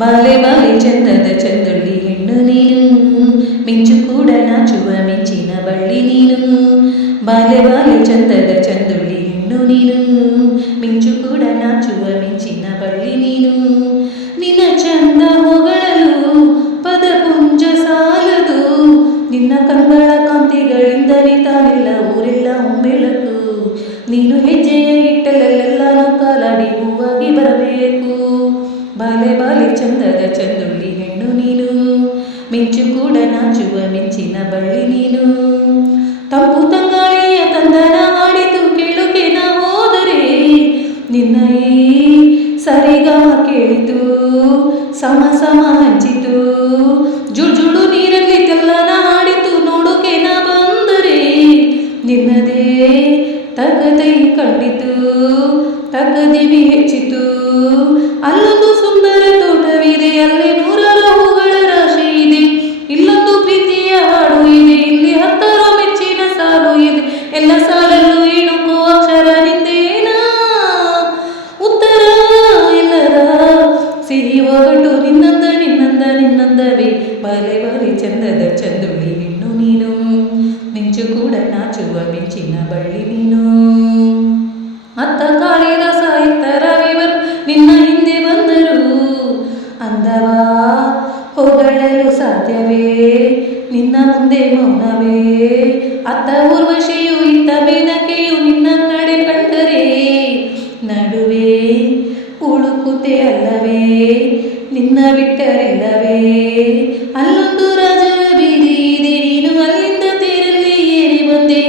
ಬಾಲೆ ಬಾಲೆ ಚಂದದ ಚಂದುಳ್ಳಿ ಹೆಣ್ಣು ನೀನು, ಮಿಂಚು ಕೂಡ ನಾಚುವ ಮಿಂಚಿನ ಬಳ್ಳಿ ನೀನು. ಬಾಲೆ ಬಾಲೆ ಚಂದದ ಚಂದುಳ್ಳಿ ಹೆಣ್ಣು ನೀನು, ಮಿಂಚು ಕೂಡ ನಾಚುವ ಮಿಂಚಿನ ಬಳ್ಳಿ ನೀನು. ನಿನ್ನ ಚಂದ ಹೊಗಳಲು ಪದಪುಂಜ ಸಾಲದು, ನಿನ್ನ ಕಣ್ಗಳ ಕಾಂತಿಗಳಿಂದಲೇ ತಾನೆಲ್ಲ ಊರೆಲ್ಲ ಬೆಳಕು. ನೀನು ಹೆಜ್ಜೆಯ ಇಟ್ಟಲೆಲ್ಲೆಲ್ಲಾನು ಕಾಲಾಡಿ ಹೂವಾಗಿ ಬರಬೇಕು. ಬಾಲೆ ಬಾಲೆ ಚಂದದ ಚಂದುಳ್ಳಿ ಹೆಣ್ಣು ನೀನು, ಮಿಂಚು ಕೂಡ ನಾಚುವ ಮಿಂಚಿನ ಬಳ್ಳಿ ನೀನು. ತಂಪು ತಂಗಾಳಿಯ ತಂದನ ಹಾಡಿತು ಕೇಳುಕೆ ನಾ ಹೋದರೆ, ನಿನ್ನ ಈ ಸರಿಗಮ ಕೇಳಿತು ಸಮ ಸಮ ಹಂಚಿತು. ಜುಳು ನೀರಲ್ಲಿ ತೆಲ್ಲನ ಹಾಡಿತು ನೋಡುಕೆ ನಾ ಬಂದರೆ, ನಿನ್ನದೇ ತಗದೈ ಕಂಡಿತು ತಗದಿವಿ ಹೆಚ್ಚಿತು. ಅಲ್ಲೊಂದು ಸುಂದರ ತೋಟವಿದೆ, ಅಲ್ಲಿ ನೂರಾರು ಹೂಗಳ ರಾಶಿ ಇದೆ. ಇಲ್ಲೊಂದು ಪ್ರೀತಿಯ ಹಾಡು ಇದೆ, ಇಲ್ಲಿ ಹತ್ತಾರು ಮೆಚ್ಚಿನ ಸಾಲು ಇದೆ. ಎಲ್ಲ ಸಾಲಲ್ಲೂ ಇಣುಕುವ ಅಕ್ಷರ ನಿಂದೇನಾ, ಉತ್ತರ ಇಲ್ಲದ ಸಿಹಿ ಒಗಟು ನಿನ್ನಂದ ನಿನ್ನಂದ ನಿನ್ನಂದವೇ. ಬಾಲೆ ಬಾಲೆ ಚಂದದ ಚಂದುಳ್ಳಿ ಹೆಣ್ಣು ನೀನು, ಮಿಂಚು ಕೂಡ ನಾಚುವ ಮಿಂಚಿನ ಬಳ್ಳಿ ನೀನು. ಅತ್ತ ಕಾಳಿದಾಸ ಇತ್ತ ರವಿವರ್ ನಿನ್ನ ಹಿಂದೆ ಬಂದರು, ಅಂದವ ಹೊಗಳಲು ಸಾಧ್ಯವೇ ನಿನ್ನ ಮುಂದೆ ಮೌನವೇ. ಅತ್ತ ಊರ್ವಶಿಯು ಇತ್ತ ಮೇನಕೆಯು ನಿನ್ನ ನಡೆ ಕಂಡರೆ, ನಡುವೆ ಉಳುಕುತೆ ಅಲ್ಲವೇ ನಿನ್ನ ಬಿಟ್ಟರಿಲ್ಲವೇ. ಅಲ್ಲೊಂದು ರಾಜರ ಬೀದಿ ಇದೆ, ನೀನು ಅಲ್ಲಿಂದ ತೇರಲ್ಲಿ ಏರಿ ಬಂದೆ.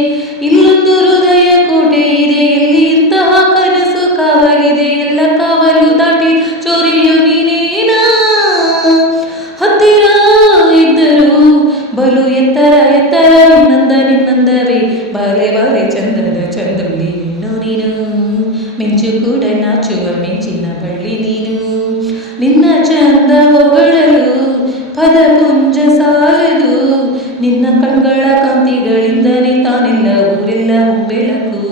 ಇಲ್ಲೊಂದು ಹೃದಯ ಕೋಟೆ ಇದೆ, ಎಲ್ಲಿ ಇಂತಹ ಕನಸು ಕಾವಲಿದೆ. ಎಲ್ಲ ಕಾವಲು ದಾಟಿ ಚೋರಿಯು ನೀನೇನಾ, ಹತ್ತಿರ ಇದ್ದರು ಬಲು ಎತ್ತರ ಎತ್ತರ ನಿನ್ನಂದ ನಿನ್ನಂದವೇ. ಬಾಲೆ ಬಾಲೆ ಚಂದದ ಚಂದುಳ್ಳಿ ಹೆಣ್ಣು ನೀನು, ಮಿಂಚು ಕೂಡ ನಾಚುವ ಮಿಂಚಿನ ಬಳ್ಳಿ ನೀನು. ನಿನ್ನ ಚಂದ ಹೊಗಳಲು ಪದಪುಂಜ ಸಾಲದು, ನಿನ್ನ ಕಣ್ಗಳ ಕಾಂತಿಗಳಿಂದಲೇ ತಾನೆಲ್ಲ ಊರೆಲ್ಲ ಬೆಳಕು.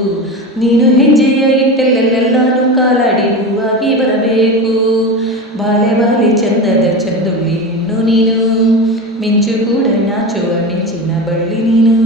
ನೀನು ಹೆಜ್ಜೆಯ ಇಟ್ಟೆಲ್ಲೆಲ್ಲಾನು ಕಾಲಾಡಿ ಹೂವಾಗಿ ಬರಬೇಕು. ಬಾಲೆ ಬಾಲೆ ಚಂದದ ಚಂದುಳ್ಳಿ ಹೆಣ್ಣು ನೀನು, ಮಿಂಚು ಕೂಡ ನಾಚುವ ಮಿಂಚಿನ ಬಳ್ಳಿ ನೀನು.